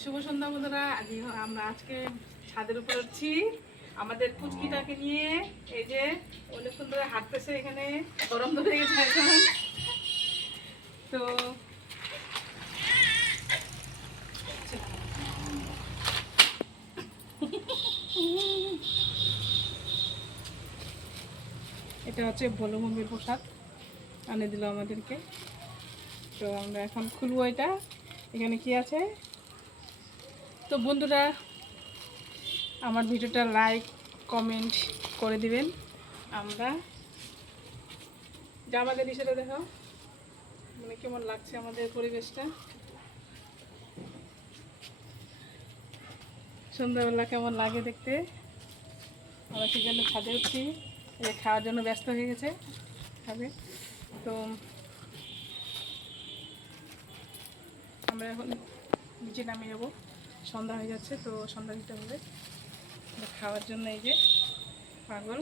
শুভ সন্ধ্যা বন্ধুরা। আমরা আজকে ছাদের উপর উঠছি আমাদের পুচকিটাকে নিয়ে। এই যে অনেকক্ষণ ধরে হাঁটতেছে, এখানে গরম ধরে গেছে এখন। তো এটা হচ্ছে ভোলু মম্মির প্রসাদ, আনে দিল আমাদেরকে। তো আমরা এখন খুলবো এটা, এখানে কি আছে। তো বন্ধুরা, আমার ভিডিওটা লাইক কমেন্ট করে দিবেন। আমরা জামাকে দিশাটা দেখো, মানে কেমন লাগছে আমাদের পরিবেশটা, সন্ধ্যাবেলা কেমন লাগে দেখতে। আমরা সেই জন্য ছাদে উঠছি, খাওয়ার জন্য ব্যস্ত হয়ে গেছে খাবে। তো আমরা এখন নিচে নামিয়ে যাবো, সন্ধ্যা হয়ে যাচ্ছে, তো সন্ধ্যা দিতে হবে খাওয়ার জন্য। এই যে পাগল।